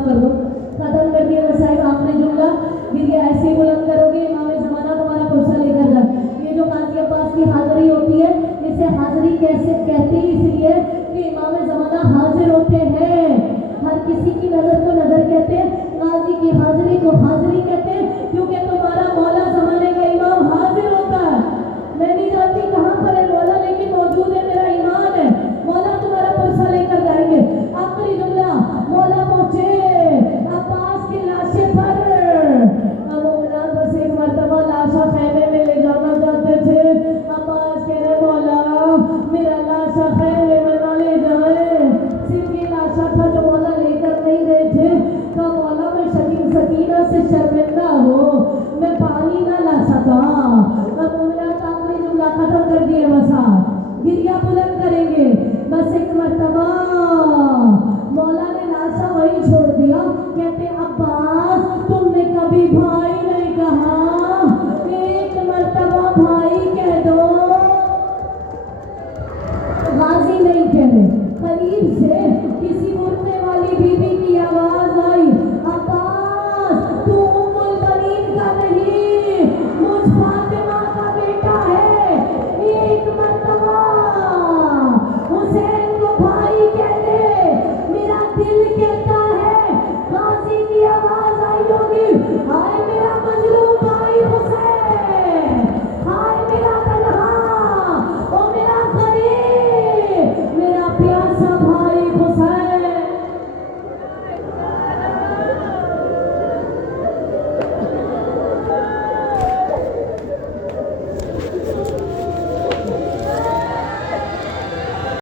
कर दो। खत्म कर दिया साहब आपने जुमला। फिर ये ऐसे बुलंद करोगे इमाम ज़माना तुम्हारा पुरसा लेकर जाए। ये जो काजी अब्बास की हाजिरी होती है इसे हाजिरी कैसे कहते हैं, इसलिए कि इमाम ज़माना हाजिर होते हैं। हर किसी की नज़र को नज़र कहते हैं, गाजी की हाजिरी को हाजिरी कहते हैं, क्योंकि तुम्हारा मौला ज़माने का इमाम हाजिर होता है। मैं नहीं जानती कहाँ पर है मौला, लेकिन मौजूद है, मेरा ईमान है। मौला तुम्हारा पुरसा लेकर जाएंगे। आखिरी जुमला, मौला पहुंचे अब्बास की लाशे पर। अब मोमिनात बस एक मरतबा लाशा खैमे में ले जाना चाहते थे। अब्बास कह रहे मौला मेरा लाशा खैमे में ना ले जाए। सिर्फ ये लाशा था जो मौला लेकर नहीं गए थे। तो मौला मैं शकीन सकीना से शर्मिंदा हो, मैं पानी ना ला सका। अब मोमिनात आखिरी जुमला खत्म कर दिए, बसा गिरिया बुलंद करेंगे। बस एक मरतबा मौला ने लाशा वही छोड़ दिया। कहते अब्बास तुमने कभी भाई नहीं कहा, एक मरतबा भाई कह दो। गाजी नहीं कह रहे। करीब से किसी मुर्दे वाली बीबी की आवाज आई, अब्बास तू उम्मुल बनीन का नहीं, मुझ फातिमा का बेटा है। एक मरतबा हुसैन को भाई कह दे, मेरा दिल कहता है। गाजी की आवाज